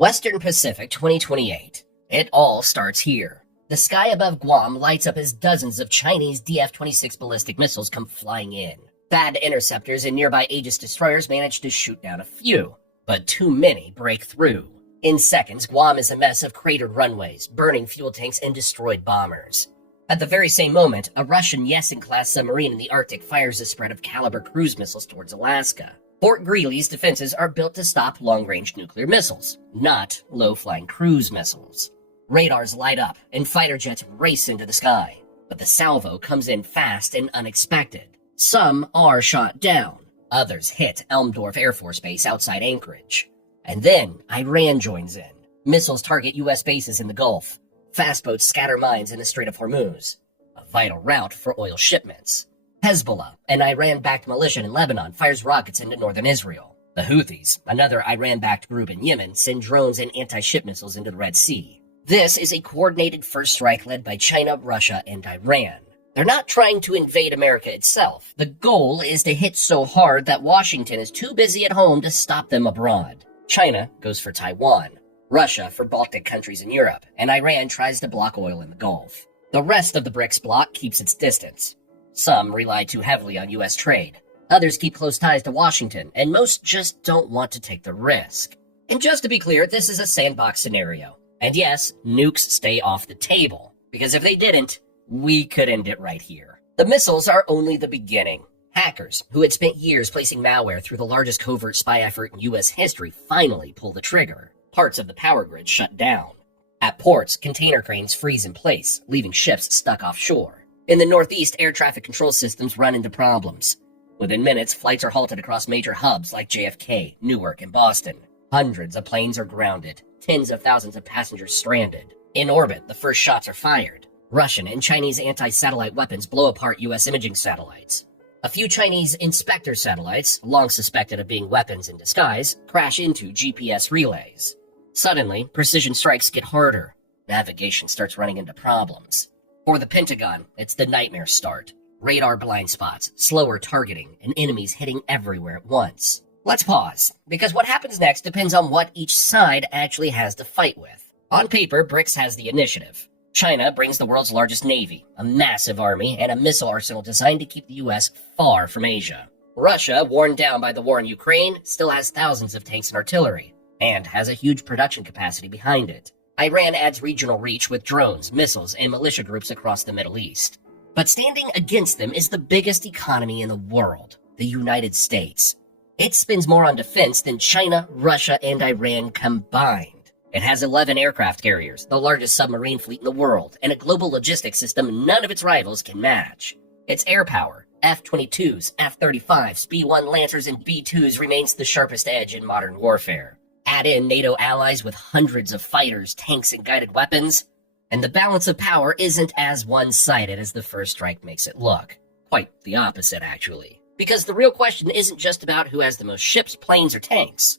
Western Pacific 2028. It all starts here. The sky above Guam lights up as dozens of Chinese DF-26 ballistic missiles come flying in. THAAD interceptors and nearby Aegis destroyers manage to shoot down a few, but too many break through. In seconds, Guam is a mess of cratered runways, burning fuel tanks, and destroyed bombers. At the very same moment, a Russian Yeltsin-class submarine in the Arctic fires a spread of Caliber cruise missiles towards Alaska. Fort Greely's defenses are built to stop long-range nuclear missiles, not low-flying cruise missiles. Radars light up, and fighter jets race into the sky. But the salvo comes in fast and unexpected. Some are shot down. Others hit Elmdorf Air Force Base outside Anchorage. And then Iran joins in. Missiles target U.S. bases in the Gulf. Fast boats scatter mines in the Strait of Hormuz, a vital route for oil shipments. Hezbollah, an Iran-backed militia in Lebanon, fires rockets into northern Israel. The Houthis, another Iran-backed group in Yemen, send drones and anti-ship missiles into the Red Sea. This is a coordinated first strike led by China, Russia, and Iran. They're not trying to invade America itself. The goal is to hit so hard that Washington is too busy at home to stop them abroad. China goes for Taiwan, Russia for Baltic countries in Europe, and Iran tries to block oil in the Gulf. The rest of the BRICS bloc keeps its distance. Some rely too heavily on U.S. trade. Others keep close ties to Washington, and most just don't want to take the risk. And just to be clear, this is a sandbox scenario. And yes, nukes stay off the table, because if they didn't, we could end it right here. The missiles are only the beginning. Hackers, who had spent years placing malware through the largest covert spy effort in U.S. history, finally pull the trigger. Parts of the power grid shut down. At ports, container cranes freeze in place, leaving ships stuck offshore. In the Northeast, air traffic control systems run into problems. Within minutes, flights are halted across major hubs like JFK, Newark, and Boston. Hundreds of planes are grounded, tens of thousands of passengers stranded. In orbit, the first shots are fired. Russian and Chinese anti-satellite weapons blow apart U.S. imaging satellites. A few Chinese inspector satellites, long suspected of being weapons in disguise, crash into GPS relays. Suddenly, precision strikes get harder. Navigation starts running into problems. For the Pentagon, it's the nightmare start. Radar blind spots, slower targeting, and enemies hitting everywhere at once. Let's pause, because what happens next depends on what each side actually has to fight with. On paper, BRICS has the initiative. China brings the world's largest navy, a massive army, and a missile arsenal designed to keep the U.S. far from Asia. Russia, worn down by the war in Ukraine, still has thousands of tanks and artillery, and has a huge production capacity behind it. Iran adds regional reach with drones, missiles, and militia groups across the Middle East. But standing against them is the biggest economy in the world, the United States. It spends more on defense than China, Russia, and Iran combined. It has 11 aircraft carriers, the largest submarine fleet in the world, and a global logistics system none of its rivals can match. Its air power, F-22s, F-35s, B-1 Lancers, and B-2s remains the sharpest edge in modern warfare. Add in NATO allies with hundreds of fighters, tanks, and guided weapons, and the balance of power isn't as one-sided as the first strike makes it look. Quite the opposite, actually. Because the real question isn't just about who has the most ships, planes, or tanks.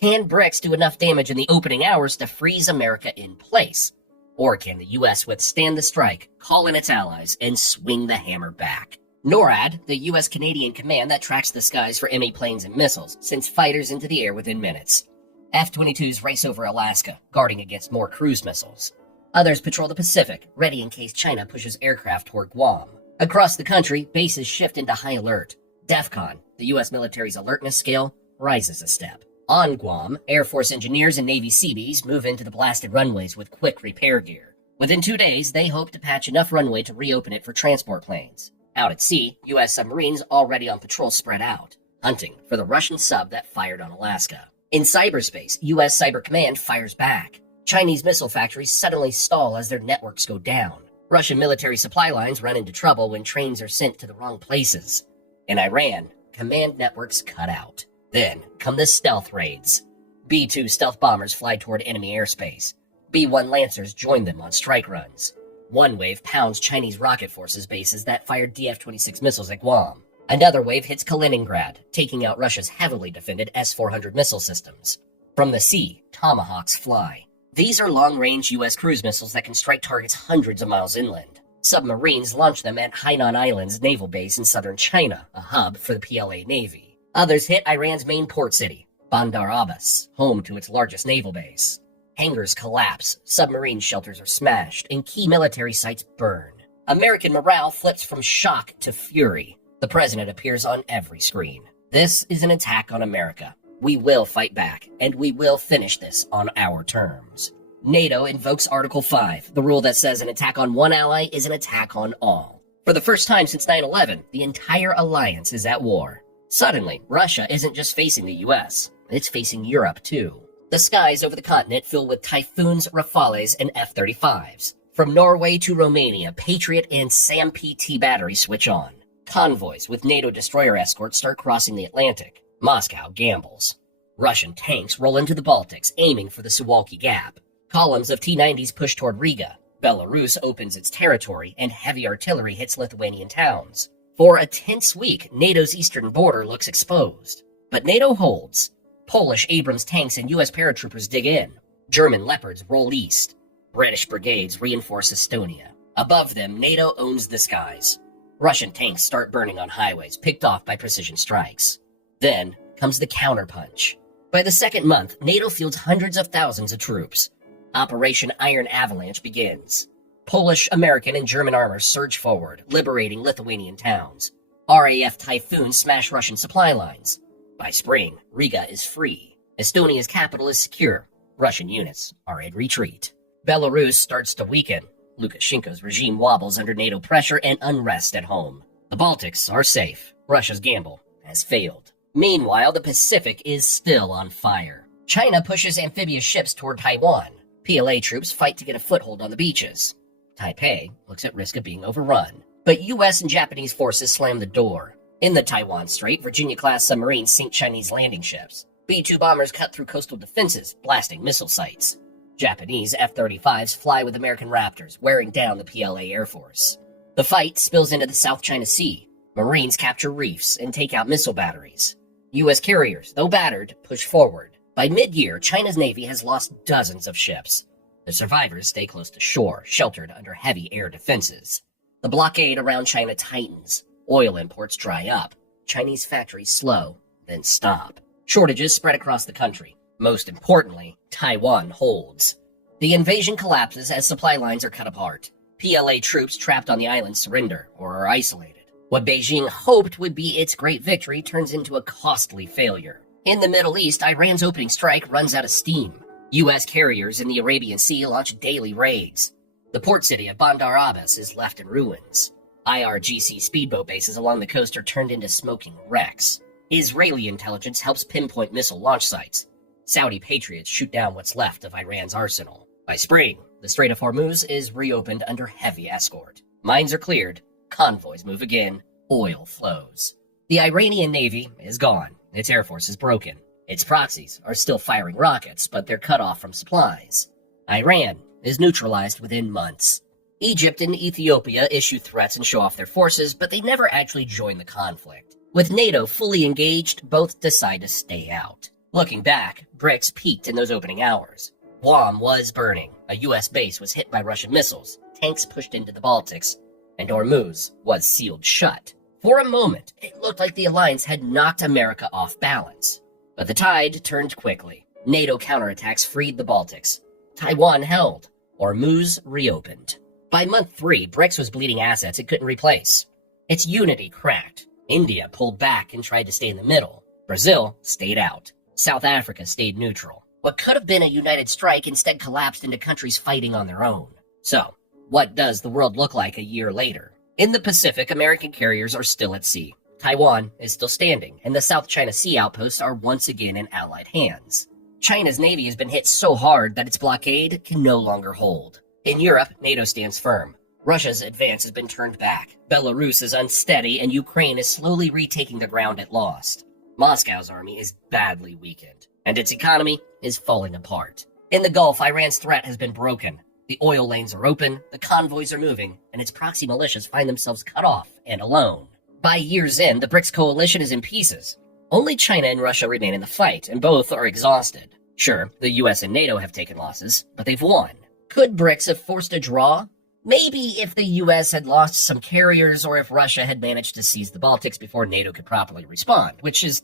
Can BRICS do enough damage in the opening hours to freeze America in place? Or can the U.S. withstand the strike, call in its allies, and swing the hammer back? NORAD, the U.S.-Canadian command that tracks the skies for enemy planes and missiles, sends fighters into the air within minutes. F-22s race over Alaska, guarding against more cruise missiles. Others patrol the Pacific, ready in case China pushes aircraft toward Guam. Across the country, bases shift into high alert. DEFCON, the U.S. military's alertness scale, rises a step. On Guam, Air Force engineers and Navy Seabees move into the blasted runways with quick repair gear. Within 2 days, they hope to patch enough runway to reopen it for transport planes. Out at sea, U.S. submarines already on patrol spread out, hunting for the Russian sub that fired on Alaska. In cyberspace, U.S. Cyber Command fires back. Chinese missile factories suddenly stall as their networks go down. Russian military supply lines run into trouble when trains are sent to the wrong places. In Iran, command networks cut out. Then come the stealth raids. B-2 stealth bombers fly toward enemy airspace. B-1 Lancers join them on strike runs. One wave pounds Chinese rocket forces bases that fired DF-26 missiles at Guam. Another wave hits Kaliningrad, taking out Russia's heavily defended S-400 missile systems. From the sea, Tomahawks fly. These are long-range U.S. cruise missiles that can strike targets hundreds of miles inland. Submarines launch them at Hainan Island's naval base in southern China, a hub for the PLA Navy. Others hit Iran's main port city. Bandar Abbas, home to its largest naval base. Hangars collapse, submarine shelters are smashed, and key military sites burn. American morale flips from shock to fury. The president appears on every screen. This is an attack on America. We will fight back, and we will finish this on our terms. NATO invokes Article 5, the rule that says an attack on one ally is an attack on all. For the first time since 9/11, the entire alliance is at war. Suddenly, Russia isn't just facing the US, it's facing Europe too. The skies over the continent fill with Typhoons, Rafales, and F-35s. From Norway to Romania, Patriot and SAM-PT batteries switch on. Convoys with NATO destroyer escorts start crossing the Atlantic. Moscow gambles. Russian tanks roll into the Baltics, aiming for the Suwalki Gap. Columns of T-90s push toward Riga. Belarus opens its territory, and heavy artillery hits Lithuanian towns. For a tense week, NATO's eastern border looks exposed. But NATO holds. Polish Abrams tanks and U.S. paratroopers dig in. German Leopards roll east. British brigades reinforce Estonia. Above them, NATO owns the skies. Russian tanks start burning on highways, picked off by precision strikes. Then comes the counterpunch. By the second month, NATO fields hundreds of thousands of troops. Operation Iron Avalanche begins. Polish, American, and German armor surge forward, liberating Lithuanian towns. RAF Typhoons smash Russian supply lines. By spring, Riga is free. Estonia's capital is secure. Russian units are in retreat. Belarus starts to weaken. Lukashenko's regime wobbles under NATO pressure and unrest at home. The Baltics are safe. Russia's gamble has failed. Meanwhile, the Pacific is still on fire. China pushes amphibious ships toward Taiwan. PLA troops fight to get a foothold on the beaches. Taipei looks at risk of being overrun. But U.S. and Japanese forces slam the door. In the Taiwan Strait, Virginia-class submarines sink Chinese landing ships. B-2 bombers cut through coastal defenses, blasting missile sites. Japanese F-35s fly with American Raptors, wearing down the PLA Air Force. The fight spills into the South China Sea. Marines capture reefs and take out missile batteries. U.S. carriers, though battered, push forward. By mid-year, China's Navy has lost dozens of ships. The survivors stay close to shore, sheltered under heavy air defenses. The blockade around China tightens. Oil imports dry up. Chinese factories slow, then stop. Shortages spread across the country. Most importantly, Taiwan holds. The invasion collapses as supply lines are cut apart. PLA troops trapped on the island surrender or are isolated. What Beijing hoped would be its great victory turns into a costly failure. In the Middle East, Iran's opening strike runs out of steam. U.S. carriers in the Arabian Sea launch daily raids. The port city of Bandar Abbas is left in ruins. IRGC speedboat bases along the coast are turned into smoking wrecks. Israeli intelligence helps pinpoint missile launch sites. Saudi patriots shoot down what's left of Iran's arsenal. By spring, the Strait of Hormuz is reopened under heavy escort. Mines are cleared, convoys move again, oil flows. The Iranian Navy is gone. Its air force is broken. Its proxies are still firing rockets, but they're cut off from supplies. Iran is neutralized within months. Egypt and Ethiopia issue threats and show off their forces, but they never actually join the conflict. With NATO fully engaged, both decide to stay out. Looking back, BRICS peaked in those opening hours. Guam was burning, a U.S. base was hit by Russian missiles, tanks pushed into the Baltics, and Hormuz was sealed shut. For a moment, it looked like the alliance had knocked America off balance. But the tide turned quickly. NATO counterattacks freed the Baltics. Taiwan held. Hormuz reopened. By month 3, BRICS was bleeding assets it couldn't replace. Its unity cracked. India pulled back and tried to stay in the middle. Brazil stayed out. South Africa stayed neutral. What could have been a united strike instead collapsed into countries fighting on their own. So, what does the world look like a year later? In the Pacific, American carriers are still at sea. Taiwan is still standing, and the South China Sea outposts are once again in Allied hands. China's Navy has been hit so hard that its blockade can no longer hold. In Europe, NATO stands firm. Russia's advance has been turned back. Belarus is unsteady, and Ukraine is slowly retaking the ground it lost. Moscow's army is badly weakened, and its economy is falling apart. In the Gulf, Iran's threat has been broken. The oil lanes are open, the convoys are moving, and its proxy militias find themselves cut off and alone. By year's end, the BRICS coalition is in pieces. Only China and Russia remain in the fight, and both are exhausted. Sure, the US and NATO have taken losses, but they've won. Could BRICS have forced a draw? Maybe if the US had lost some carriers or if Russia had managed to seize the Baltics before NATO could properly respond, which is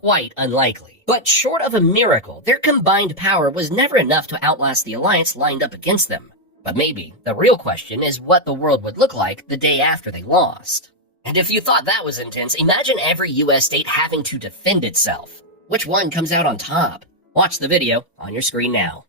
quite unlikely. But short of a miracle, their combined power was never enough to outlast the alliance lined up against them. But maybe the real question is what the world would look like the day after they lost. And if you thought that was intense, imagine every US state having to defend itself. Which one comes out on top? Watch the video on your screen now.